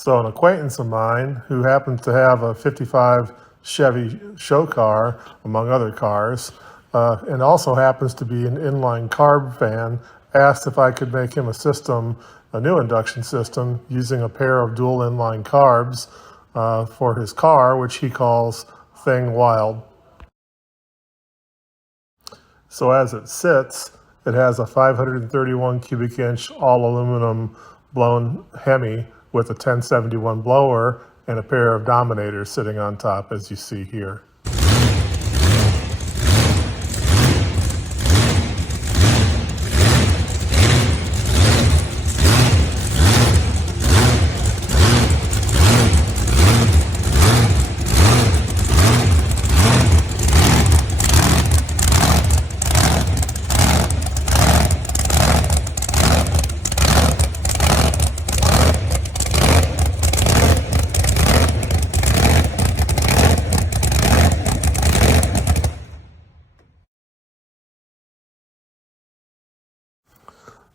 So an acquaintance of mine who happens to have a 55 Chevy show car, among other cars, and also happens to be an inline carb fan, asked if I could make him a system, a new induction system, using a pair of dual inline carbs for his car, which he calls Thing Wild. So as it sits, it has a 531 cubic inch all aluminum blown Hemi with a 1071 blower and a pair of Dominators sitting on top, as you see here.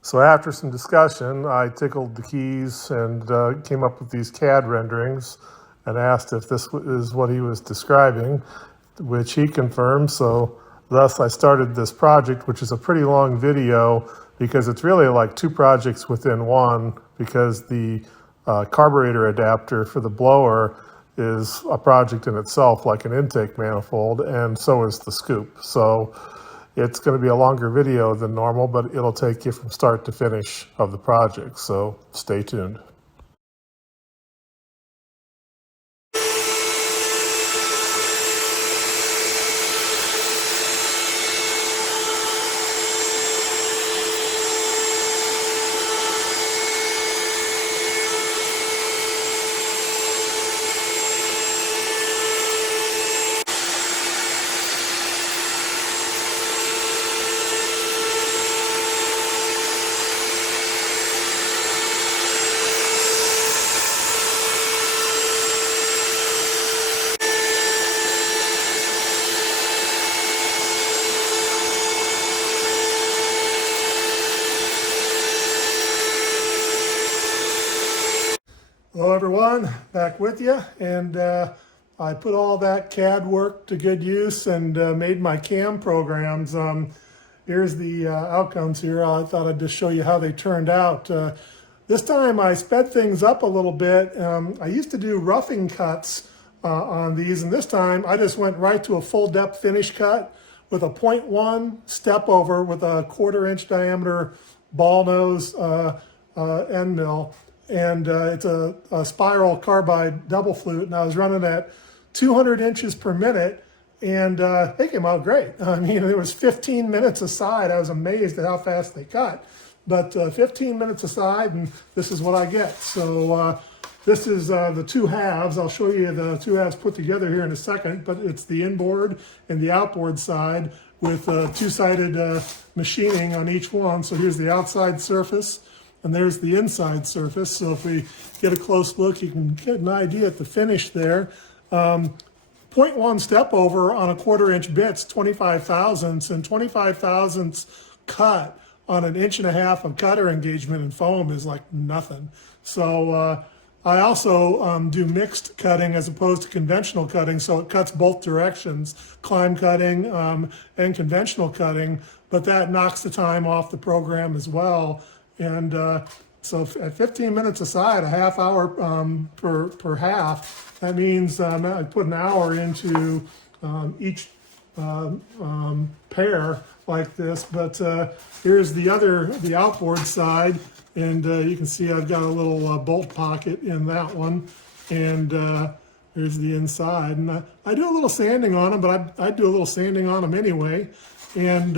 So after some discussion, I tickled the keys and came up with these CAD renderings and asked if this is what he was describing, which he confirmed. So thus I started this project, which is a pretty long video because it's really like two projects within one, because the carburetor adapter for the blower is a project in itself, like an intake manifold, and so is the scoop. So it's going to be a longer video than normal, but it'll take you from start to finish of the project, so stay tuned. Hello everyone, back with you, and I put all that CAD work to good use and made my CAM programs. Here's the outcomes here. I thought I'd just show you how they turned out. This time I sped things up a little bit. I used to do roughing cuts on these, and this time I just went right to a full depth finish cut with a 0.1 step over with a 1/4 inch diameter ball nose end mill. And it's a spiral carbide double flute, and I was running at 200 inches per minute, and they came out great. I mean, it was 15 minutes aside. I was amazed at how fast they cut, but 15 minutes aside, and this is what I get. So this is the two halves. I'll show you the two halves put together here in a second, but it's the inboard and the outboard side with two-sided machining on each one. So here's the outside surface, and there's the inside surface. So if we get a close look, you can get an idea at the finish there. 0.1 step over on a 1/4 inch bits, 25 thousandths, and 25 thousandths cut on an 1.5 inch of cutter engagement in foam is like nothing. So I also do mixed cutting as opposed to conventional cutting, so it cuts both directions, climb cutting and conventional cutting, but that knocks the time off the program as well. And so at 15 minutes aside, a half hour per half, that means I put an hour into each pair like this. But here's the outboard side, and you can see I've got a little bolt pocket in that one, and here's the inside. And I do a little sanding on them, but I do a little sanding on them anyway. And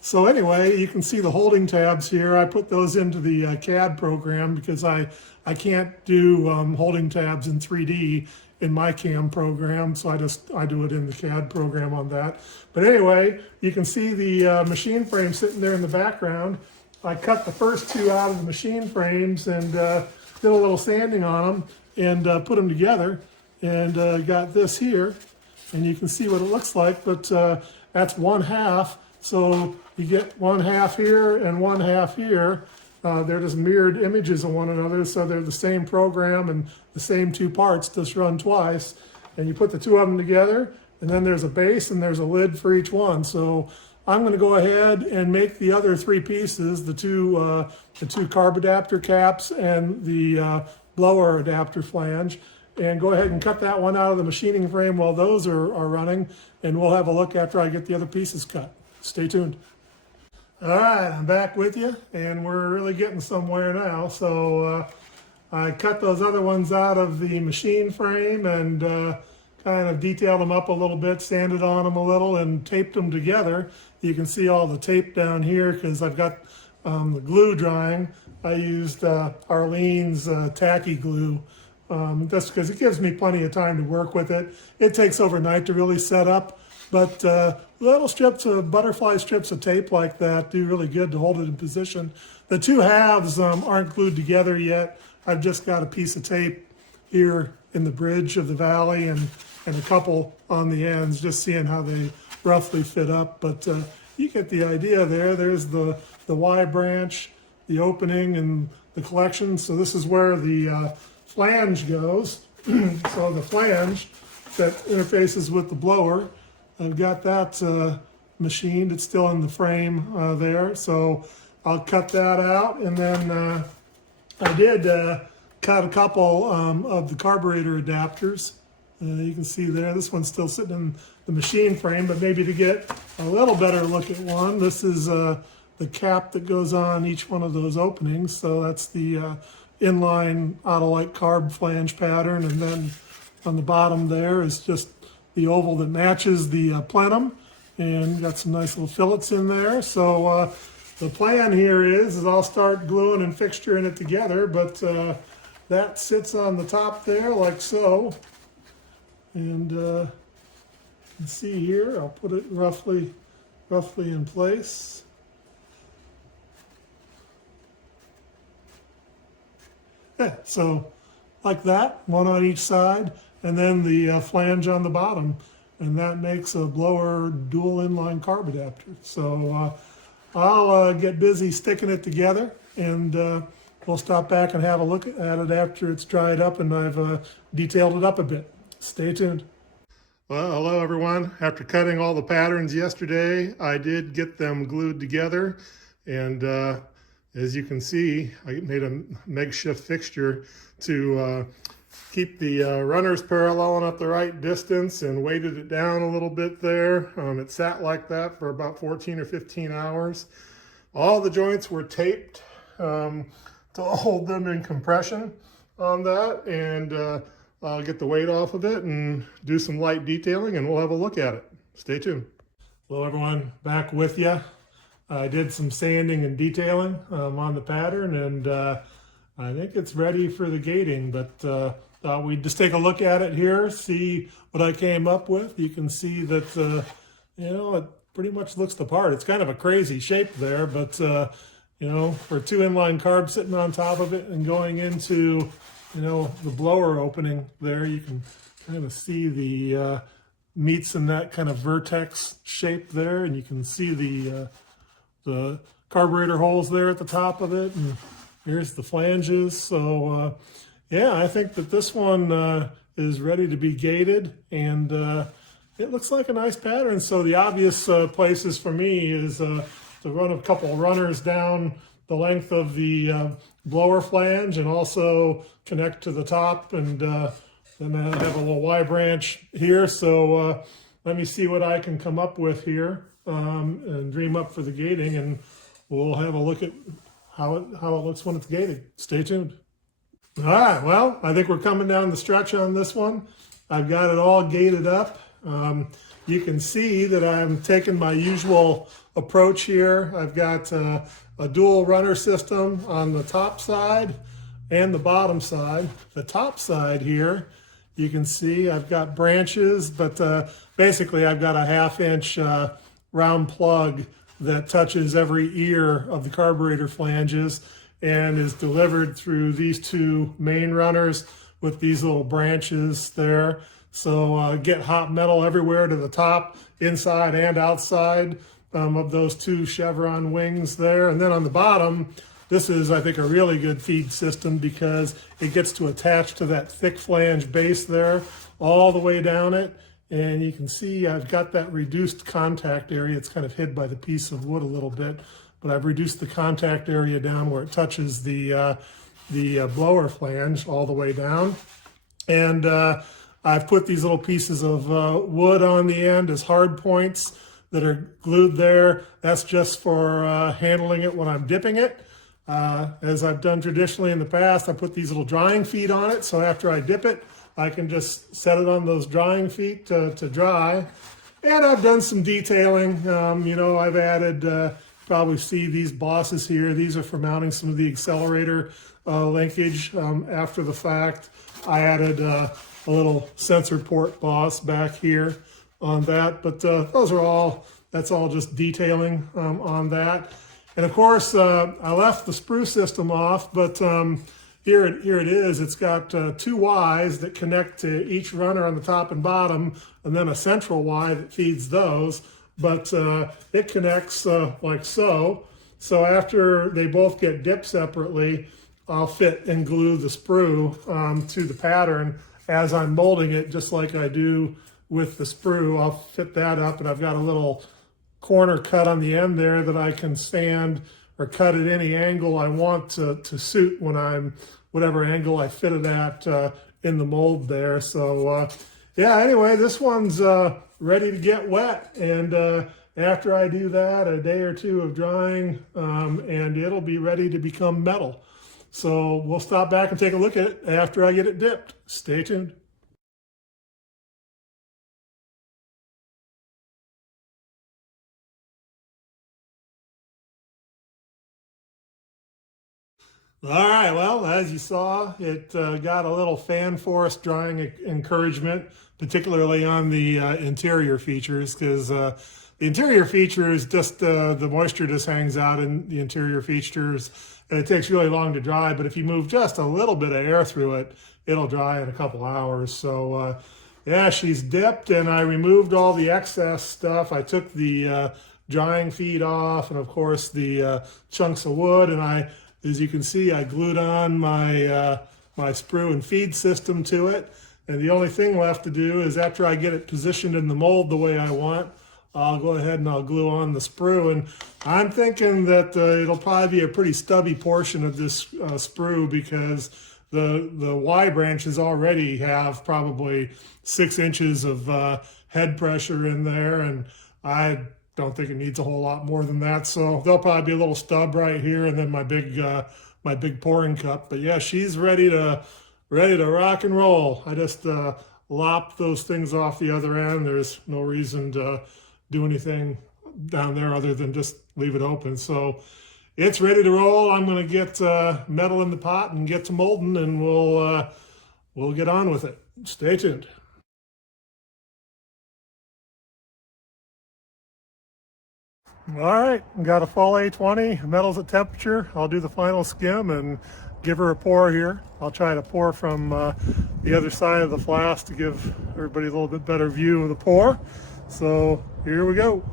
so anyway, you can see the holding tabs here. I put those into the CAD program because I can't do holding tabs in 3D in my CAM program, so I do it in the CAD program on that. But anyway, you can see the machine frame sitting there in the background. I cut the first two out of the machine frames and did a little sanding on them and put them together, and got this here, and you can see what it looks like, but that's 1/2. So you get 1/2 here and 1/2 here, They're just mirrored images of one another, so they're the same program and the same two parts just run twice. And you put the two of them together, and then there's a base and there's a lid for each one. So I'm going to go ahead and make the other three pieces, the two carb adapter caps and the blower adapter flange, and go ahead and cut that one out of the machining frame while those are running, and we'll have a look after I get the other pieces cut. Stay tuned. All right, I'm back with you, and we're really getting somewhere now. So I cut those other ones out of the machine frame and kind of detailed them up a little bit, sanded on them a little, and taped them together. You can see all the tape down here because I've got the glue drying. I used Arlene's tacky glue. That's because it gives me plenty of time to work with it. It takes overnight to really set up, but little strips of butterfly strips of tape like that do really good to hold it in position. The two halves aren't glued together yet. I've just got a piece of tape here in the bridge of the valley and a couple on the ends, just seeing how they roughly fit up. But you get the idea there. There's the Y branch, the opening, and the collection. So this is where the flange goes. So the flange that interfaces with the blower, I've got that machined. It's still in the frame there. So I'll cut that out, and then I did cut a couple of the carburetor adapters. You can see there, this one's still sitting in the machine frame, but maybe to get a little better look at one, this is the cap that goes on each one of those openings. So that's the Inline Autolite Carb flange pattern, and then on the bottom there is just the oval that matches the plenum, and got some nice little fillets in there. So the plan here is I'll start gluing and fixturing it together, but that sits on the top there like so. And you can see here, I'll put it roughly in place. Yeah, so like that, one on each side, and then the flange on the bottom, and that makes a blower dual inline carb adapter. So I'll get busy sticking it together, and we'll stop back and have a look at it after it's dried up and I've detailed it up a bit. Stay tuned. Well, hello everyone. After cutting all the patterns yesterday, I did get them glued together, and as you can see, I made a makeshift fixture to keep the runners parallel and at the right distance, and weighted it down a little bit there. It sat like that for about 14 or 15 hours. All the joints were taped to hold them in compression on that, and I'll get the weight off of it and do some light detailing, and we'll have a look at it. Stay tuned. Hello everyone, back with you. I did some sanding and detailing on the pattern, and I think it's ready for the gating, but thought we'd just take a look at it here, see what I came up with. You can see that, you know, it pretty much looks the part. It's kind of a crazy shape there, but, you know, for two inline carbs sitting on top of it and going into, you know, the blower opening there, you can kind of see the meets in that kind of vertex shape there, and you can see the carburetor holes there at the top of it, and here's the flanges. So yeah, I think that this one is ready to be gated, and it looks like a nice pattern. So the obvious places for me is to run a couple runners down the length of the blower flange, and also connect to the top, and then I have a little Y branch here. So let me see what I can come up with here and dream up for the gating, and we'll have a look at how it looks when it's gated. Stay tuned. All right, well, I think we're coming down the stretch on this one. I've got it all gated up. You can see that I'm taking my usual approach here. I've got a dual runner system on the top side and the bottom side. The top side here, you can see I've got branches, but basically I've got a 1/2 inch round plug that touches every ear of the carburetor flanges and is delivered through these two main runners with these little branches there. So get hot metal everywhere to the top, inside and outside of those two chevron wings there. And then on the bottom, This is, I think, a really good feed system because it gets to attach to that thick flange base there all the way down it. And you can see I've got that reduced contact area. It's kind of hid by the piece of wood a little bit, but I've reduced the contact area down where it touches the blower flange all the way down. And I've put these little pieces of wood on the end as hard points that are glued there. That's just for handling it when I'm dipping it. As I've done traditionally in the past, I put these little drying feet on it, so after I dip it, I can just set it on those drying feet to dry. And I've done some detailing. You know, I've added, probably see these bosses here. These are for mounting some of the accelerator linkage after the fact. I added a little sensor port boss back here on that, but those are all, that's all just detailing on that. And of course, I left the sprue system off, but here it is. It's got two Ys that connect to each runner on the top and bottom, and then a central Y that feeds those. But it connects like so. So after they both get dipped separately, I'll fit and glue the sprue to the pattern as I'm molding it, just like I do with the sprue. I'll fit that up, and I've got a little corner cut on the end there that I can sand or cut at any angle I want to suit when I'm, whatever angle I fit it at in the mold there. So yeah, anyway, this one's ready to get wet. And after I do that, a day or two of drying, and it'll be ready to become metal. So we'll stop back and take a look at it after I get it dipped. Stay tuned. All right, well, as you saw, it got a little fan force drying encouragement, particularly on the interior features, because the interior features, just the moisture just hangs out in the interior features, and it takes really long to dry, but if you move just a little bit of air through it, it'll dry in a couple hours. So yeah, she's dipped, and I removed all the excess stuff. I took the drying feed off, and of course the chunks of wood, and as you can see, I glued on my my sprue and feed system to it. And the only thing left to do is after I get it positioned in the mold the way I want, I'll go ahead and I'll glue on the sprue. And I'm thinking that it'll probably be a pretty stubby portion of this sprue, because the Y branches already have probably 6 inches of head pressure in there, and I don't think it needs a whole lot more than that. So there'll probably be a little stub right here, and then my big pouring cup. But yeah, she's ready to rock and roll. I just lopped those things off the other end. There's no reason to do anything down there other than just leave it open. So it's ready to roll. I'm going to get metal in the pot and get to molding, and we'll get on with it. Stay tuned. All right, got a full A20, metal's at temperature. I'll do the final skim and give her a pour here. I'll try to pour from the other side of the flask to give everybody a little bit better view of the pour. So here we go.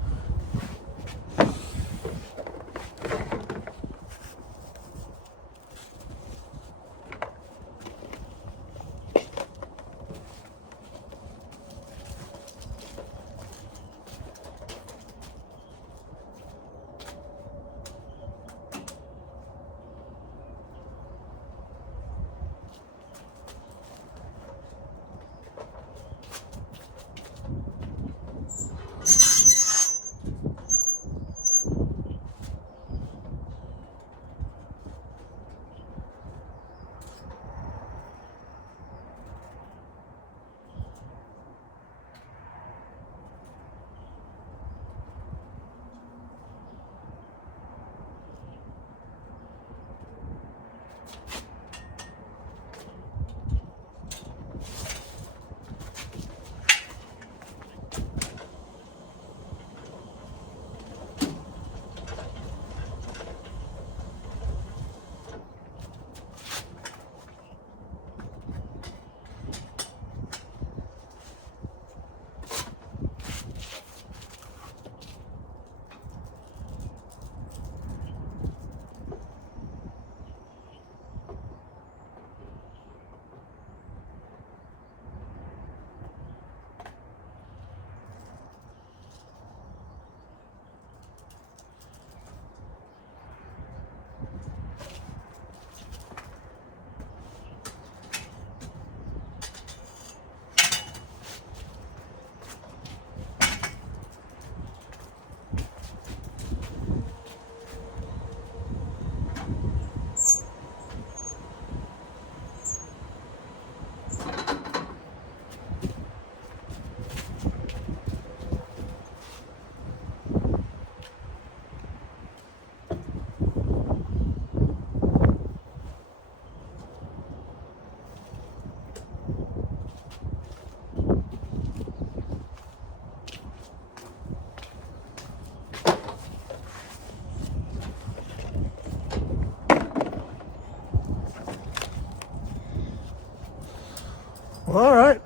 Well, all right,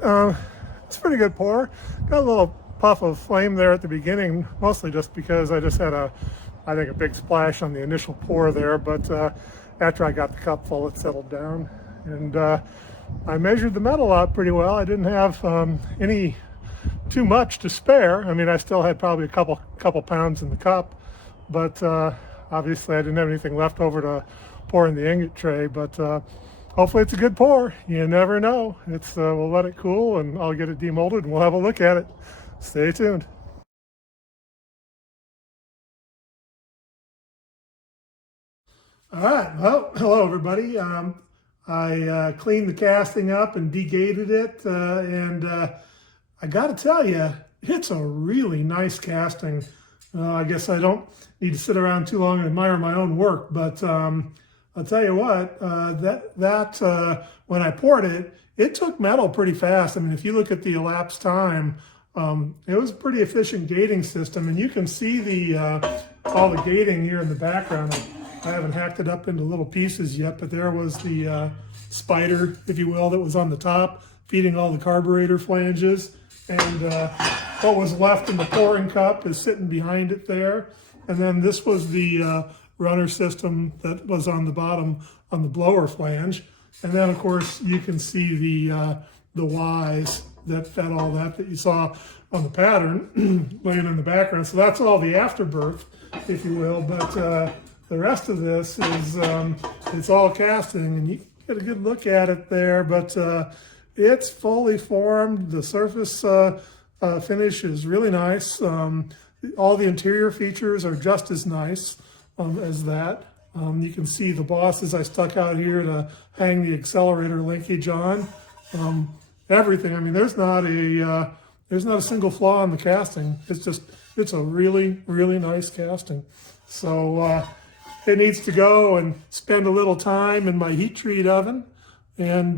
it's a pretty good pour. Got a little puff of flame there at the beginning, mostly just because I just had I think a big splash on the initial pour there, but after I got the cup full, it settled down. And I measured the metal out pretty well. I didn't have any too much to spare. I mean, I still had probably a couple pounds in the cup, but obviously I didn't have anything left over to pour in the ingot tray, but hopefully it's a good pour. You never know. We'll let it cool and I'll get it demolded and we'll have a look at it. Stay tuned. All right, well, hello everybody. I cleaned the casting up and degated it, and I got to tell you, it's a really nice casting. I guess I don't need to sit around too long and admire my own work, but I'll tell you what, when I poured it, it took metal pretty fast. I mean, if you look at the elapsed time, it was a pretty efficient gating system, and you can see all the gating here in the background. I haven't hacked it up into little pieces yet, but there was the spider, if you will, that was on the top, feeding all the carburetor flanges. And what was left in the pouring cup is sitting behind it there. And then this was the runner system that was on the bottom on the blower flange. And then, of course, you can see the Ys that fed all that you saw on the pattern laying in the background. So that's all the afterbirth, if you will. But the rest of this is it's all casting, and you get a good look at it there. But it's fully formed. The surface finish is really nice. All the interior features are just as nice as that. You can see the bosses I stuck out here to hang the accelerator linkage on. Everything. I mean, there's not a single flaw in the casting. It's a really, really nice casting. So it needs to go and spend a little time in my heat treat oven and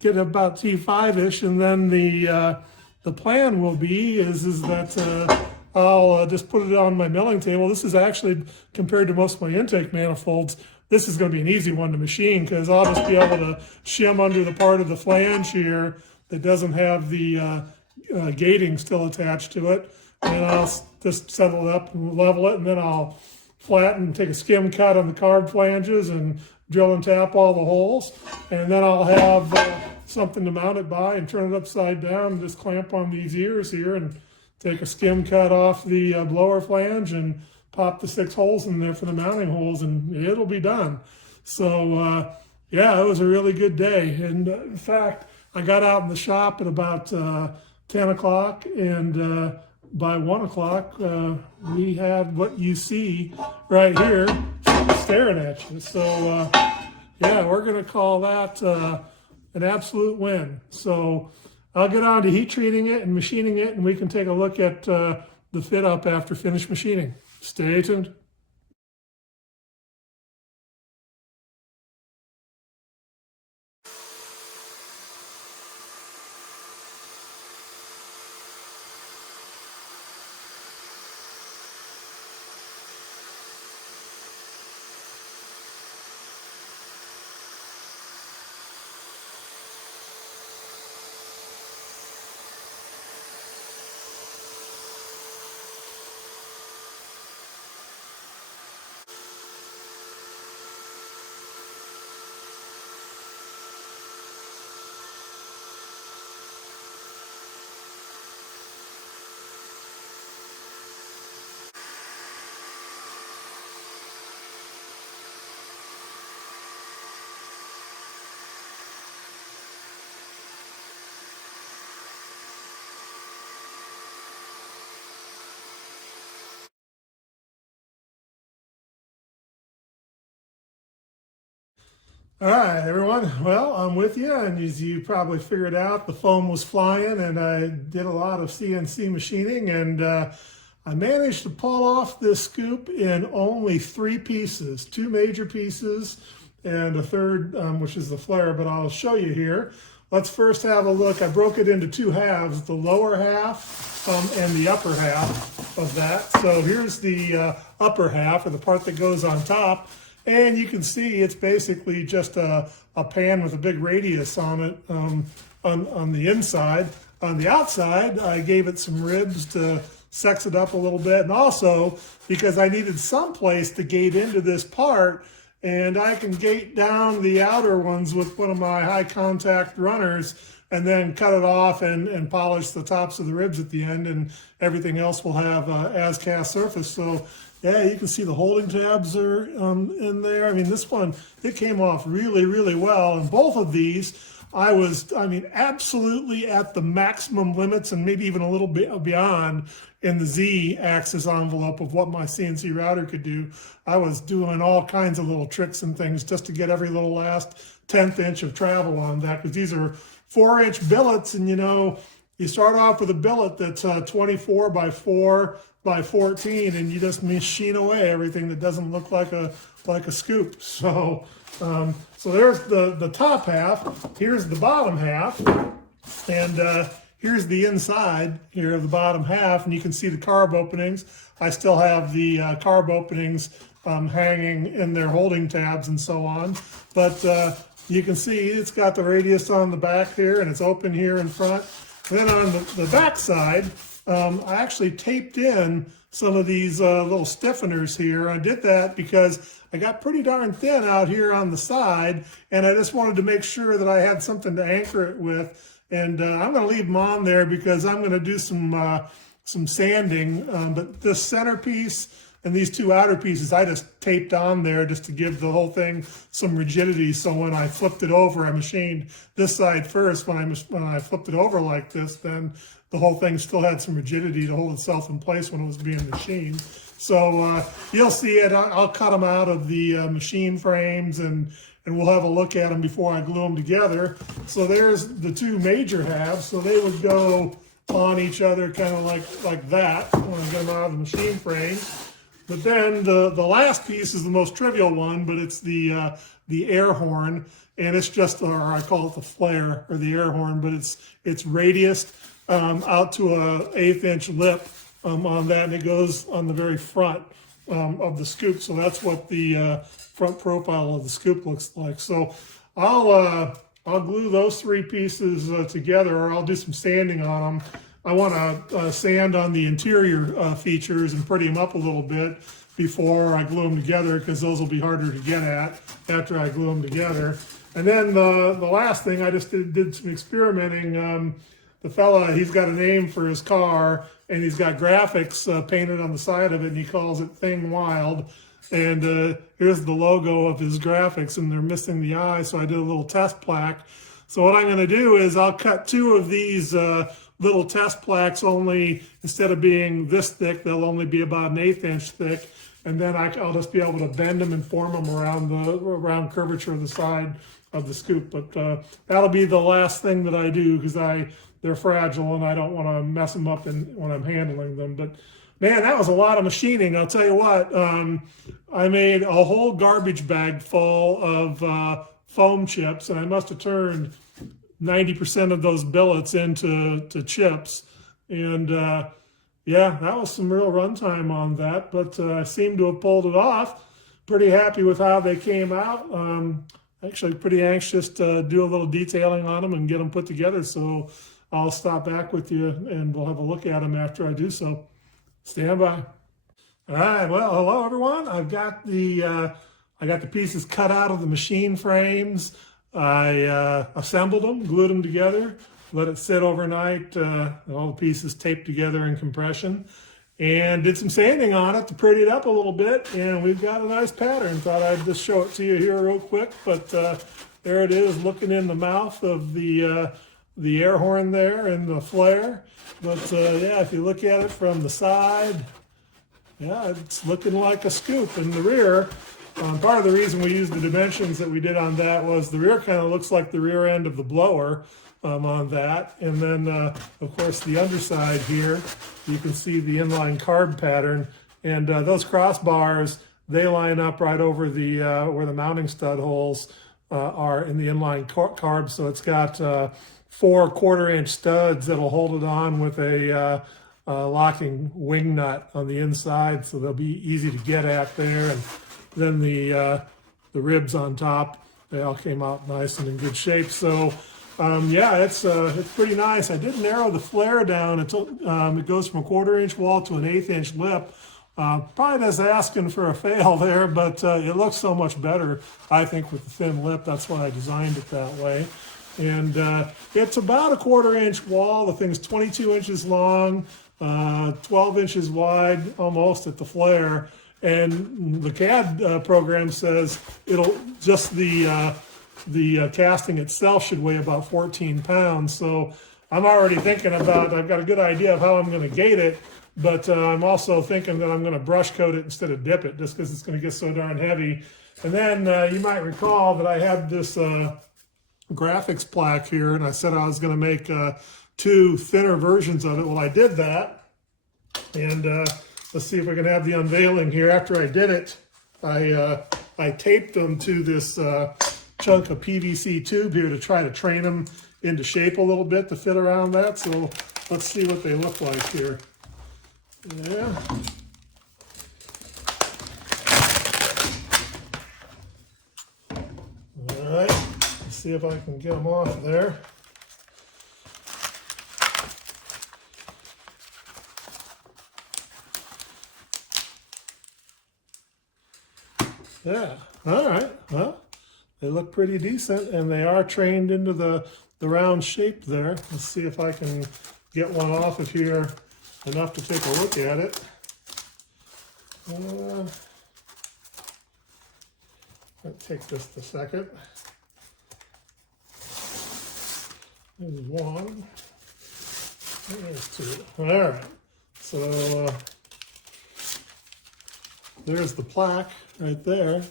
get about T5-ish, and then the plan will be is that I'll just put it on my milling table. This is actually, compared to most of my intake manifolds, this is going to be an easy one to machine because I'll just be able to shim under the part of the flange here that doesn't have the gating still attached to it, and I'll just settle it up and level it, and then I'll flatten, take a skim cut on the carb flanges and drill and tap all the holes, and then I'll have something to mount it by and turn it upside down and just clamp on these ears here and take a skim cut off the blower flange and pop the 6 holes in there for the mounting holes, and it'll be done. So yeah, it was a really good day. And in fact, I got out in the shop at about 10 o'clock, and by 1 o'clock, we had what you see right here staring at you. So yeah, we're going to call that an absolute win. So I'll get on to heat treating it and machining it, and we can take a look at the fit up after finished machining. Stay tuned. All right, everyone. Well, I'm with you, and as you probably figured out, the foam was flying, and I did a lot of CNC machining, and I managed to pull off this scoop in only 3 pieces, 2 major pieces, and a third, which is the flare, but I'll show you here. Let's first have a look. I broke it into 2 halves, the lower half and the upper half of that. So here's the upper half, or the part that goes on top. And you can see it's basically just a pan with a big radius on it. on the inside. On the outside, I gave it some ribs to sex it up a little bit, and also because I needed some place to gate into this part, and I can gate down the outer ones with one of my high contact runners and then cut it off and polish the tops of the ribs at the end, and everything else will have as cast surface. So yeah, you can see the holding tabs are in there. I mean, this one, it came off really, really well. And both of these, I mean, absolutely at the maximum limits and maybe even a little bit beyond in the Z-axis envelope of what my CNC router could do. I was doing all kinds of little tricks and things just to get every little last 10th inch of travel on that, because these are 4-inch billets, and you know, you start off with a billet that's 24 by 4 by 14, and you just machine away everything that doesn't look like a scoop. So so there's the top half. Here's the bottom half, and here's the inside here of the bottom half, and you can see the carb openings. I still have the carb openings hanging in their holding tabs and so on, but you can see it's got the radius on the back here, and it's open here in front. Then on the back side, I actually taped in some of these little stiffeners here. I did that because I got pretty darn thin out here on the side, and I just wanted to make sure that I had something to anchor it with. And I'm going to leave them on there because I'm going to do some sanding. But this centerpiece and these two outer pieces, I just taped on there just to give the whole thing some rigidity. So when I flipped it over, I machined this side first. When I flipped it over like this, then the whole thing still had some rigidity to hold itself in place when it was being machined. So you'll see it. I'll cut them out of the machine frames, and we'll have a look at them before I glue them together. So there's the two major halves. So they would go on each other kind of like that when I get them out of the machine frame. But then the last piece is the most trivial one, but it's the air horn, and it's just, or I call it the flare or the air horn, but it's radiused out to a 1/8 inch lip on that, and it goes on the very front of the scoop. So that's what the front profile of the scoop looks like. So I'll glue those three pieces together, or I'll do some sanding on them. I want to sand on the interior features and pretty them up a little bit before I glue them together, because those will be harder to get at after I glue them together. And then the last thing, I just did some experimenting. The fella, he's got a name for his car, and he's got graphics painted on the side of it, and he calls it Thing Wild. And here's the logo of his graphics, and they're missing the eye, so I did a little test plaque. So what I'm going to do is I'll cut two of these little test plaques, only instead of being this thick, they'll only be about an 1/8 inch thick, and then I'll just be able to bend them and form them around the curvature of the side of the scoop. But that'll be the last thing that I do, because they're fragile and I don't want to mess them up when I'm handling them. But man, that was a lot of machining. I'll tell you what, I made a whole garbage bag full of foam chips, and I must have turned 90% of those billets into chips. And yeah, that was some real runtime on that, but I seem to have pulled it off. Pretty happy with how they came out. Actually pretty anxious to do a little detailing on them and get them put together. So I'll stop back with you and we'll have a look at them after I do so. Stand by. All right, well, hello everyone. I've got the pieces cut out of the machine frames. I assembled them, glued them together, let it sit overnight, all the pieces taped together in compression, and did some sanding on it to pretty it up a little bit, and we've got a nice pattern. Thought I'd just show it to you here real quick, but there it is, looking in the mouth of the air horn there and the flare. But yeah, if you look at it from the side, yeah, it's looking like a scoop. In the rear, part of the reason we used the dimensions that we did on that was the rear kind of looks like the rear end of the blower on that. And then, of course, the underside here, you can see the inline carb pattern. And those crossbars, they line up right over the where the mounting stud holes are in the inline carb. So it's got 4 1/4 inch studs that'll hold it on with a locking wing nut on the inside. So they'll be easy to get at there. And then the ribs on top, they all came out nice and in good shape. So Yeah, it's pretty nice. I did narrow the flare down. It goes from a 1/4-inch wall to an 1/8-inch lip. Probably just asking for a fail there, but it looks so much better, I think, with the thin lip. That's why I designed it that way. And it's about a 1/4-inch wall. The thing's 22 inches long, 12 inches wide, almost at the flare. And the CAD program says it'll just the casting itself should weigh about 14 pounds. So I'm already thinking about, I've got a good idea of how I'm going to gate it, but I'm also thinking that I'm going to brush coat it instead of dip it, just because it's going to get so darn heavy. And then you might recall that I had this graphics plaque here, and I said I was going to make 2 thinner versions of it. Well, I did that, and let's see if we can have the unveiling here. After I did it, I taped them to this chunk of PVC tube here to try to train them into shape a little bit to fit around that. So let's see what they look like here. Yeah. All right, let's see if I can get them off there. Yeah, all right, well, they look pretty decent, and they are trained into the round shape there. Let's see if I can get one off of here enough to take a look at it. I'll take just a second. There's one. There's 2. All right, so there's the plaque right there.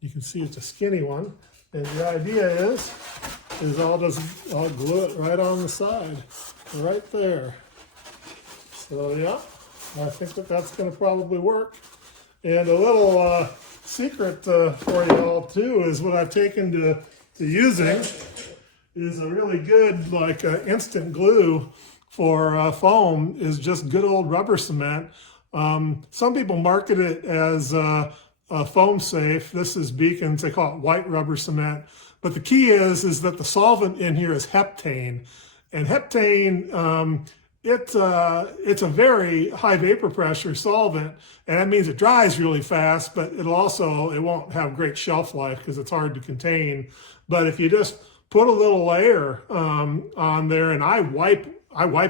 You can see it's a skinny one. And the idea is I'll glue it right on the side, right there. So yeah, I think that's going to probably work. And a little secret for you all too is what I've taken to using is a really good instant glue for foam is just good old rubber cement. Some people market it as foam safe. This is Beacon's. They call it white rubber cement. But the key is that the solvent in here is heptane, and heptane it's a very high vapor pressure solvent, and that means it dries really fast. But it won't have great shelf life because it's hard to contain. But if you just put a little layer on there, and I wipe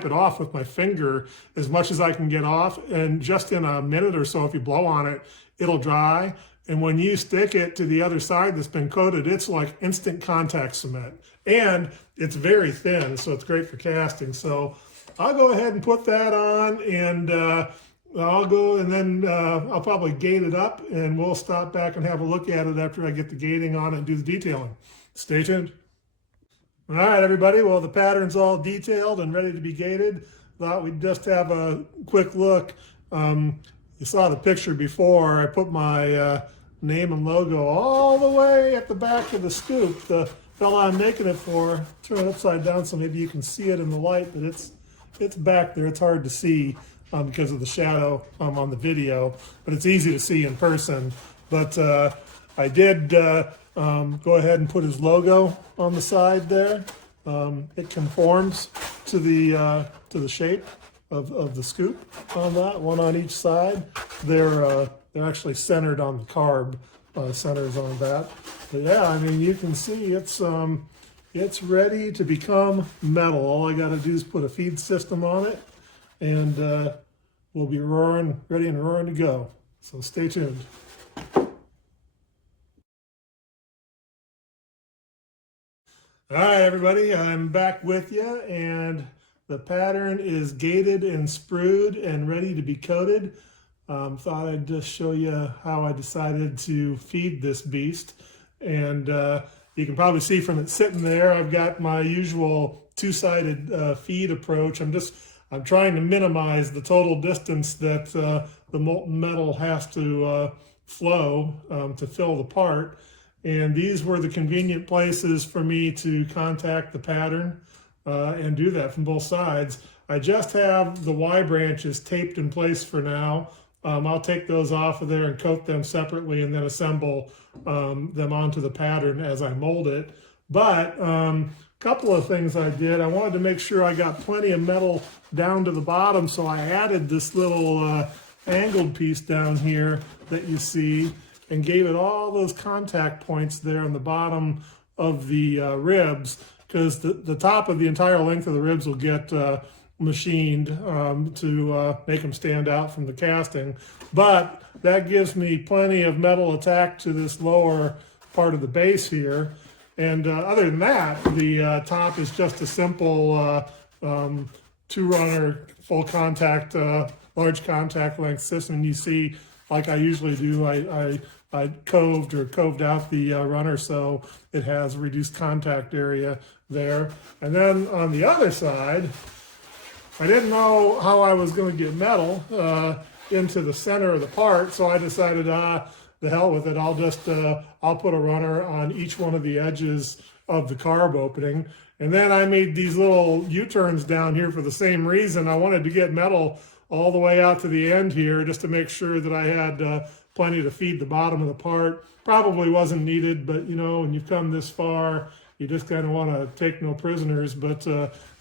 it off with my finger as much as I can get off, and just in a minute or so, if you blow on it, it'll dry. And when you stick it to the other side that's been coated, it's like instant contact cement. And it's very thin, so it's great for casting. So I'll go ahead and put that on, and I'll go, and then I'll probably gate it up, and we'll stop back and have a look at it after I get the gating on it and do the detailing. Stay tuned. All right, everybody. Well, the pattern's all detailed and ready to be gated. Thought we'd just have a quick look. You saw the picture before. I put my name and logo all the way at the back of the scoop. The fella I'm making it for, turn it upside down so maybe you can see it in the light, but it's back there. It's hard to see because of the shadow on the video, but it's easy to see in person. But I did go ahead and put his logo on the side there. It conforms to the shape of the scoop on that, one on each side. They're actually centered on the carb centers on that. But yeah, I mean, you can see it's ready to become metal. All I got to do is put a feed system on it, and we'll be ready and roaring to go. So stay tuned. All right, everybody, I'm back with you, and the pattern is gated and sprued and ready to be coated. Thought I'd just show you how I decided to feed this beast. And you can probably see from it sitting there, I've got my usual 2-sided feed approach. I'm trying to minimize the total distance that the molten metal has to flow to fill the part. And these were the convenient places for me to contact the pattern and do that from both sides. I just have the Y branches taped in place for now. I'll take those off of there and coat them separately, and then assemble them onto the pattern as I mold it. But couple of things I did. I wanted to make sure I got plenty of metal down to the bottom, so I added this little angled piece down here that you see and gave it all those contact points there on the bottom of the ribs, because the top of the entire length of the ribs will get machined to make them stand out from the casting. But that gives me plenty of metal attached to this lower part of the base here. And other than that, the top is just a simple two-runner full contact, large contact length system. And you see, like I usually do, I coved out the runner so it has a reduced contact area there. And then on the other side, I didn't know how I was going to get metal into the center of the part, so I decided, the hell with it. I'll just I'll put a runner on each one of the edges of the carb opening. And then I made these little U-turns down here for the same reason. I wanted to get metal all the way out to the end here just to make sure that I had plenty to feed the bottom of the part. Probably wasn't needed, but you know, when you've come this far, you just kind of want to take no prisoners. But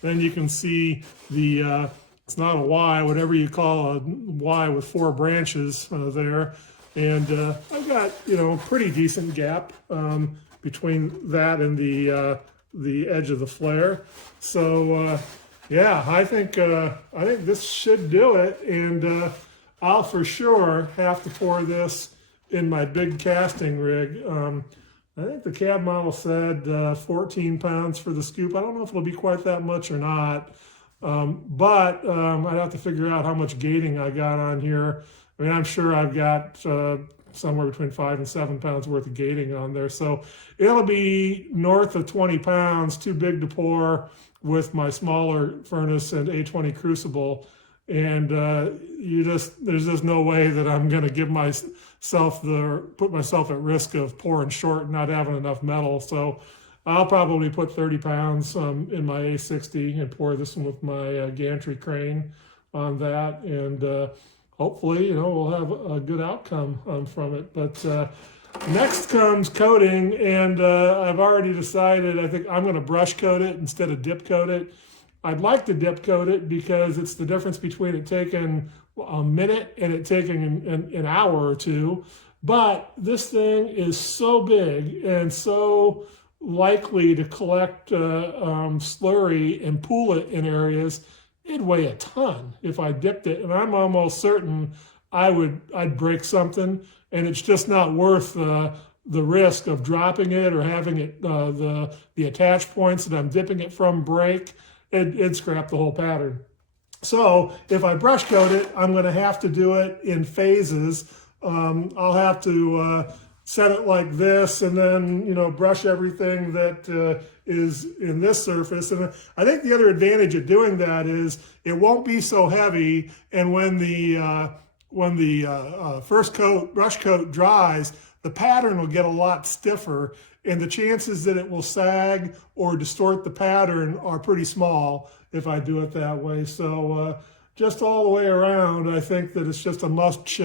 then you can see the, it's not a Y, whatever you call a Y with 4 branches there. And I've got, you know, pretty decent gap between that and the edge of the flare. So yeah, I think this should do it. And I'll for sure have to pour this in my big casting rig. I think the cab model said 14 pounds for the scoop. I don't know if it'll be quite that much or not, but I'd have to figure out how much gating I got on here. I mean, I'm sure I've got somewhere between 5 and 7 pounds worth of gating on there. So it'll be north of 20 pounds, too big to pour with my smaller furnace and A20 crucible. And there's just no way that I'm going to give put myself at risk of pouring short and not having enough metal. So I'll probably put 30 pounds in my A60 and pour this one with my gantry crane on that. And hopefully, you know, we'll have a good outcome from it. But next comes coating, and I've already decided I think I'm going to brush coat it instead of dip coat it. I'd like to dip coat it because it's the difference between it taking a minute and it taking an hour or two. But this thing is so big and so likely to collect slurry and pool it in areas. It'd weigh a ton if I dipped it, and I'm almost certain I'd break something, and it's just not worth the risk of dropping it or having it the attach points that I'm dipping it from break. It'd scrap the whole pattern. So if I brush coat it, I'm going to have to do it in phases. I'll have to set it like this, and then, you know, brush everything that is in this surface. And I think the other advantage of doing that is it won't be so heavy, and when the first brush coat dries, the pattern will get a lot stiffer, and the chances that it will sag or distort the pattern are pretty small if I do it that way. So just all the way around, I think that it's just a much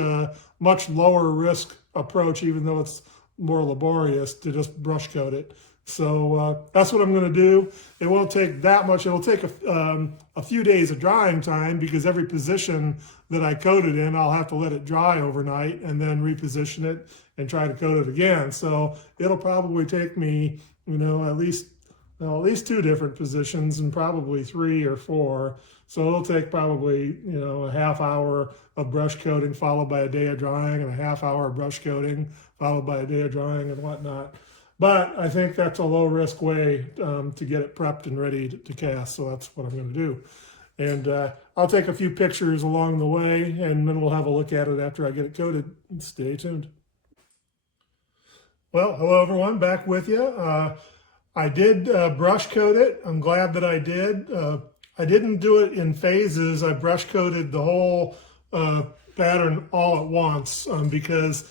lower risk approach, even though it's more laborious to just brush coat it. So that's what I'm going to do. It won't take that much. It'll take a few days of drying time, because every position that I coat it in, I'll have to let it dry overnight and then reposition it and try to coat it again. So it'll probably take me, you know, at least 2 different positions, and probably 3 or 4. So it'll take probably, you know, a half hour of brush coating followed by a day of drying, and a half hour of brush coating followed by a day of drying and whatnot. But I think that's a low risk way to get it prepped and ready to cast. So that's what I'm going to do. And I'll take a few pictures along the way, and then we'll have a look at it after I get it coated. Stay tuned. Well, hello everyone, back with you. I did brush coat it. I'm glad that I did. I didn't do it in phases. I brush coated the whole pattern all at once because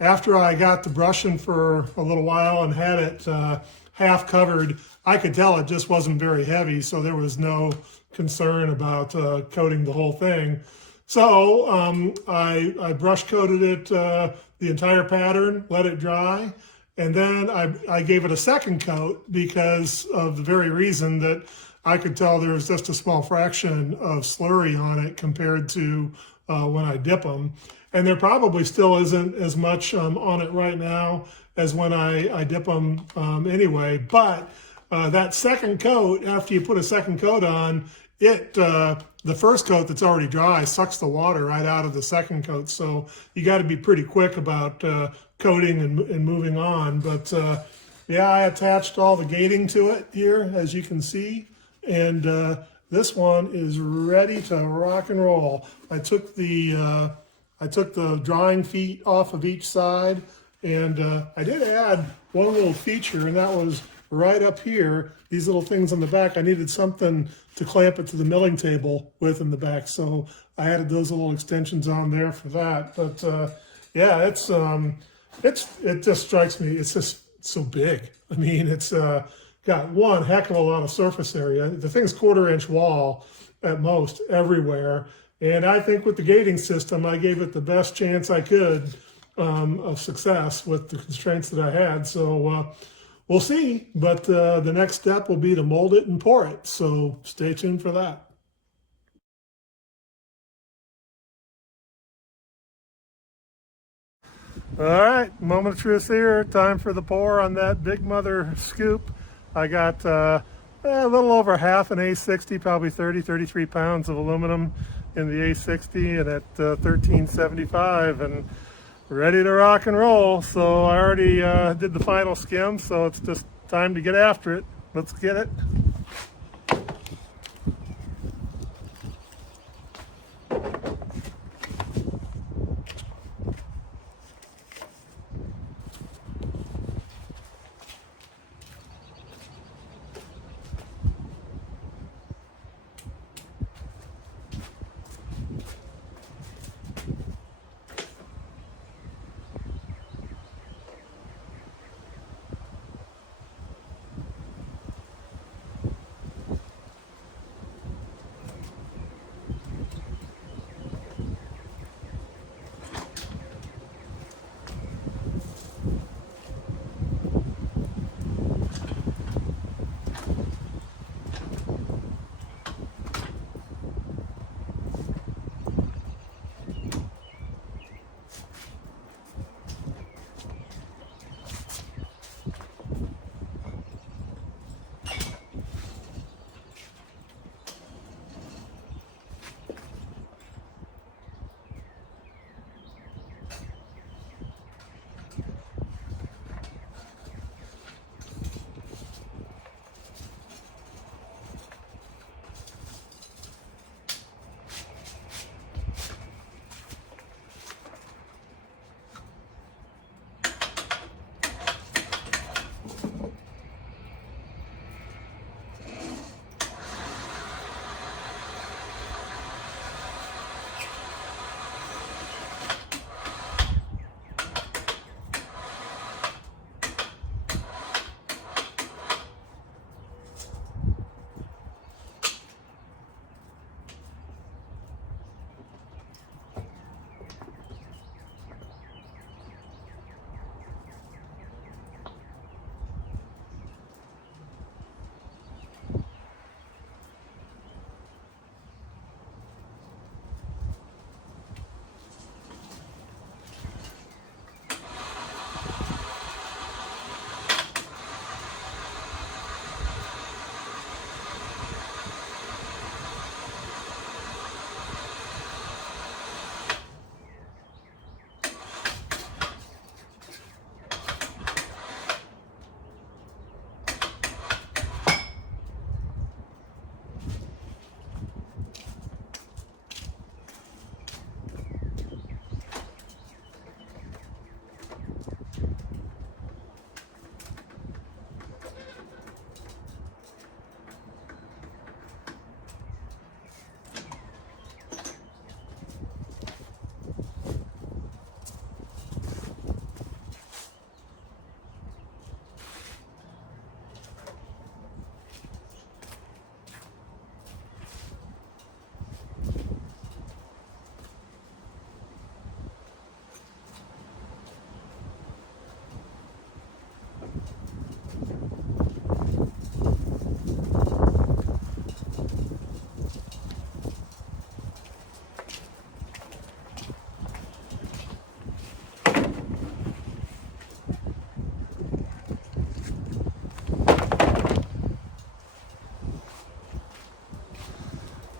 after I got to brushing for a little while and had it half covered, I could tell it just wasn't very heavy, so there was no concern about coating the whole thing. So I brush coated it, the entire pattern, let it dry, And then I gave it a second coat because of the very reason that I could tell there was just a small fraction of slurry on it compared to when I dip them. And there probably still isn't as much on it right now as when I dip them anyway. But that second coat, after you put a second coat on, the first coat that's already dry sucks the water right out of the second coat. So you got to be pretty quick about coating and moving on. But yeah, I attached all the gating to it here, as you can see. And this one is ready to rock and roll. I took the drying feet off of each side, and I did add one little feature, and that was right up here, these little things on the back. I needed something to clamp it to the milling table with in the back, so I added those little extensions on there for that. But yeah, it just strikes me, it's just so big. I mean, it's got one heck of a lot of surface area. The thing's 1/4-inch wall at most everywhere. And I think with the gating system, I gave it the best chance I could of success with the constraints that I had. So we'll see. But the next step will be to mold it and pour it. So stay tuned for that. All right, moment of truth here. Time for the pour on that Big Mother scoop. I got a little over half an A60, probably 33 pounds of aluminum in the A60, and at 1375, and ready to rock and roll. So I already did the final skim, so it's just time to get after it. Let's get it.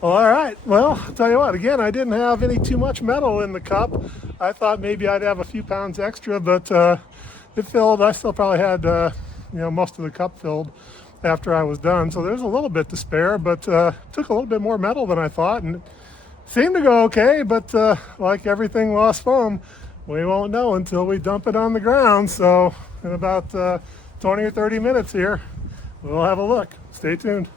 Well, all right. Well, I'll tell you what, again, I didn't have any too much metal in the cup. I thought maybe I'd have a few pounds extra, but it filled. I still probably had, most of the cup filled after I was done. So there's a little bit to spare, but took a little bit more metal than I thought, and it seemed to go okay. But like everything lost foam, we won't know until we dump it on the ground. So in about 20 or 30 minutes here, we'll have a look. Stay tuned.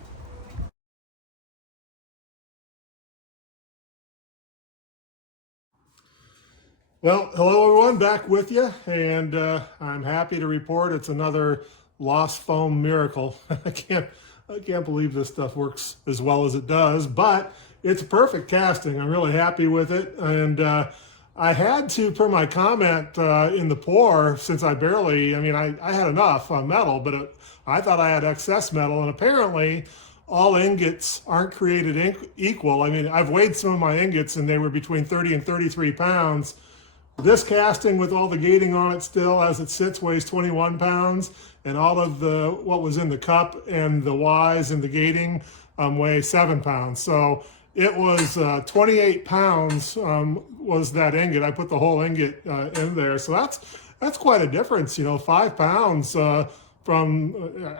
Well, hello everyone, back with you, and I'm happy to report it's another lost foam miracle. I can't believe this stuff works as well as it does, but it's a perfect casting. I'm really happy with it, and I had to, per my comment in the pour, since I had enough metal, but I thought I had excess metal, and apparently all ingots aren't created equal. I mean, I've weighed some of my ingots, and they were between 30 and 33 pounds. This casting with all the gating on it still as it sits weighs 21 pounds, and all of what was in the cup and the Ys and the gating weigh 7 pounds. So it was 28 pounds was that ingot. I put the whole ingot in there. So that's quite a difference, 5 pounds from,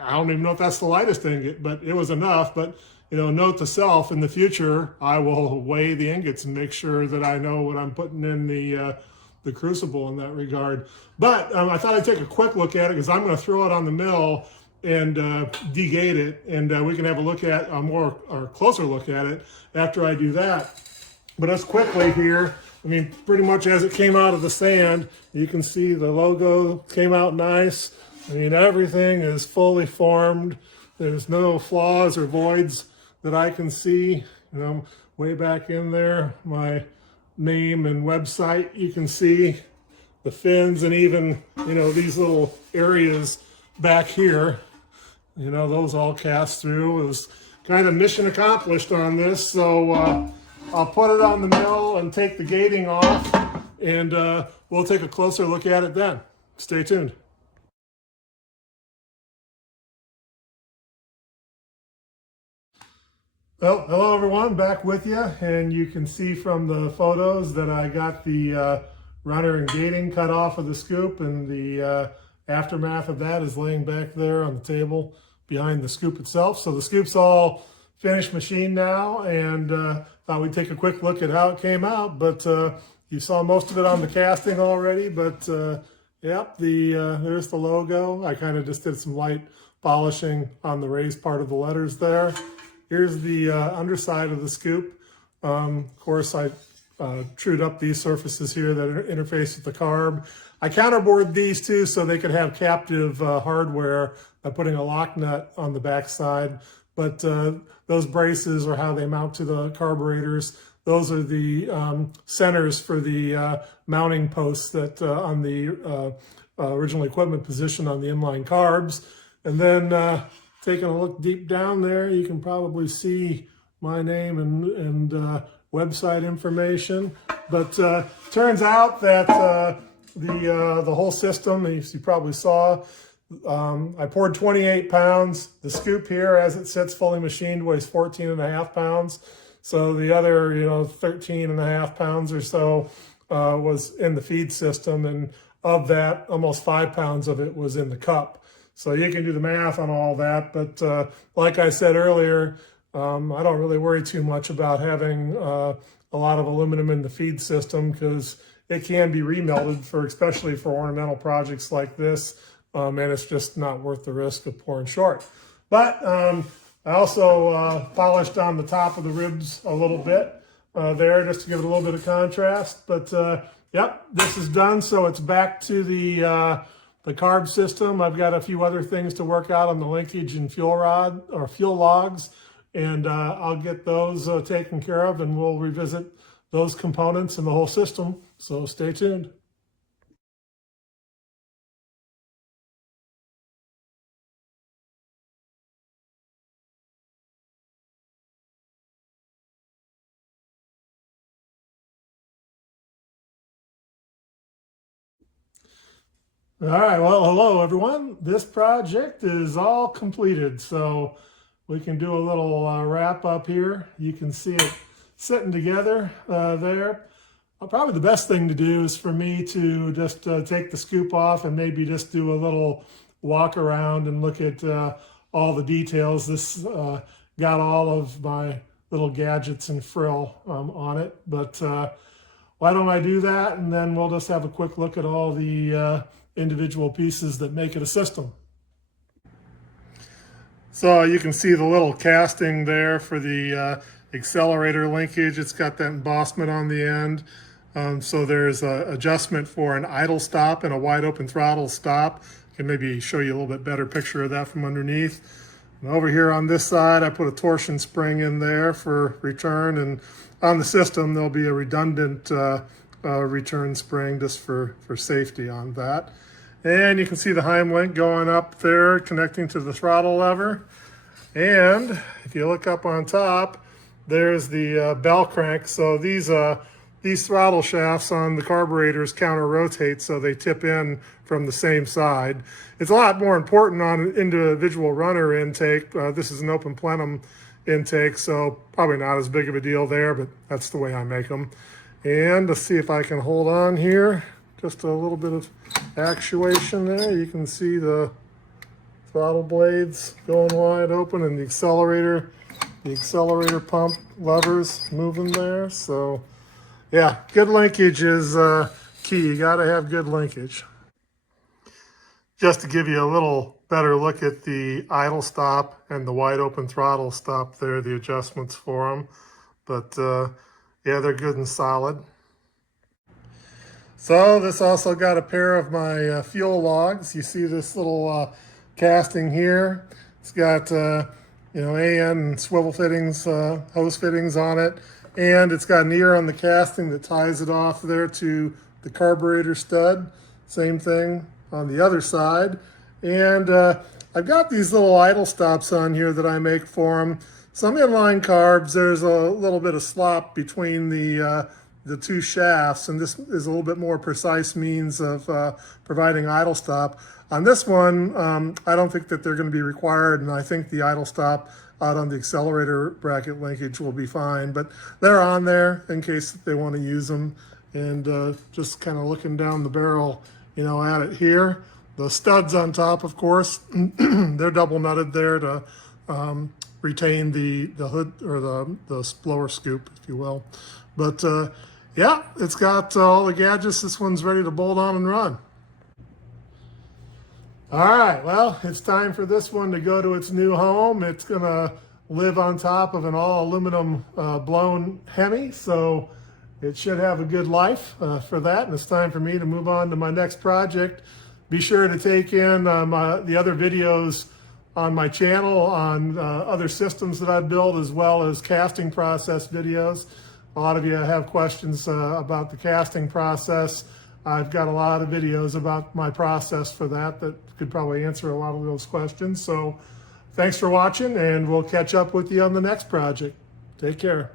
I don't even know if that's the lightest ingot, but it was enough. But note to self, in the future, I will weigh the ingots and make sure that I know what I'm putting in the crucible in that regard. But I thought I'd take a quick look at it because I'm going to throw it on the mill and degate it, and we can have a look at a closer look at it after I do that. But us quickly here, pretty much as it came out of the sand, you can see the logo came out nice. Everything is fully formed. There's no flaws or voids that I can see. Way back in there, my name and website, you can see the fins, and even these little areas back here, those all cast through. It was kind of mission accomplished on this. So I'll put it on the mill and take the gating off, and we'll take a closer look at it then. Stay tuned. Well, hello everyone, back with you, and you can see from the photos that I got the runner and gating cut off of the scoop, and the aftermath of that is laying back there on the table behind the scoop itself. So the scoop's all finished machine now, and thought we'd take a quick look at how it came out. But you saw most of it on the casting already, but yep, there's the logo. I kind of just did some light polishing on the raised part of the letters there. Here's the underside of the scoop. Of course, I trued up these surfaces here that interface with the carb. I counterbored these too so they could have captive hardware by putting a lock nut on the back side. But those braces are how they mount to the carburetors. Those are the centers for the mounting posts that on the original equipment position on the inline carbs. And then taking a look deep down there, you can probably see my name and website information. But turns out that the whole system, as you probably saw, I poured 28 pounds. The scoop here, as it sits fully machined, weighs 14.5 pounds. So the other, 13.5 pounds or so was in the feed system. And of that, almost 5 pounds of it was in the cup. So you can do the math on all that. But like I said earlier, I don't really worry too much about having a lot of aluminum in the feed system because it can be remelted, especially for ornamental projects like this. And it's just not worth the risk of pouring short. But I also polished on the top of the ribs a little bit there just to give it a little bit of contrast. But yep, this is done. So it's back to the carb system. I've got a few other things to work out on the linkage and fuel rod or fuel logs, and I'll get those taken care of, and we'll revisit those components and the whole system. So stay tuned. All right, well, hello everyone. This project is all completed. So we can do a little wrap up here. You can see it sitting together there. Probably the best thing to do is for me to just take the scoop off and maybe just do a little walk around and look at all the details. This got all of my little gadgets and frill on it, but why don't I do that, and then we'll just have a quick look at all the individual pieces that make it a system. So you can see the little casting there for the accelerator linkage. It's got that embossment on the end. So there's an adjustment for an idle stop and a wide open throttle stop. I can maybe show you a little bit better picture of that from underneath. And over here on this side, I put a torsion spring in there for return, and on the system there'll be a redundant return spring just for safety on that. And you can see the Heim link going up there connecting to the throttle lever. And if you look up on top, there's the bell crank. So these throttle shafts on the carburetors counter rotate, so they tip in from the same side. It's a lot more important on an individual runner intake. This is an open plenum intake, so probably not as big of a deal there, but that's the way I make them. And let's see if I can hold on here. Just a little bit of actuation there. You can see the throttle blades going wide open and the accelerator pump levers moving there. So yeah, good linkage is key. You got to have good linkage. Just to give you a little better look at the idle stop and the wide open throttle stop there, the adjustments for them. But yeah, they're good and solid. So this also got a pair of my fuel logs. You see this little casting here. It's got AN and swivel fittings, hose fittings on it. And it's got an ear on the casting that ties it off there to the carburetor stud. Same thing on the other side. And I've got these little idle stops on here that I make for them. Some inline carbs, there's a little bit of slop between the two shafts, and this is a little bit more precise means of providing idle stop. On this one, I don't think that they're going to be required, and I think the idle stop out on the accelerator bracket linkage will be fine, but they're on there in case they want to use them. And just kind of looking down the barrel, at it here. The studs on top, of course, they're double nutted there to retain the hood or the blower scoop, if you will. But yeah, it's got all the gadgets. This one's ready to bolt on and run. All right, well, it's time for this one to go to its new home. It's gonna live on top of an all aluminum blown Hemi, so it should have a good life for that. And it's time for me to move on to my next project. Be sure to take in the other videos on my channel on other systems that I've built, as well as casting process videos. A lot of you have questions about the casting process. I've got a lot of videos about my process for that could probably answer a lot of those questions. So thanks for watching, and we'll catch up with you on the next project. Take care.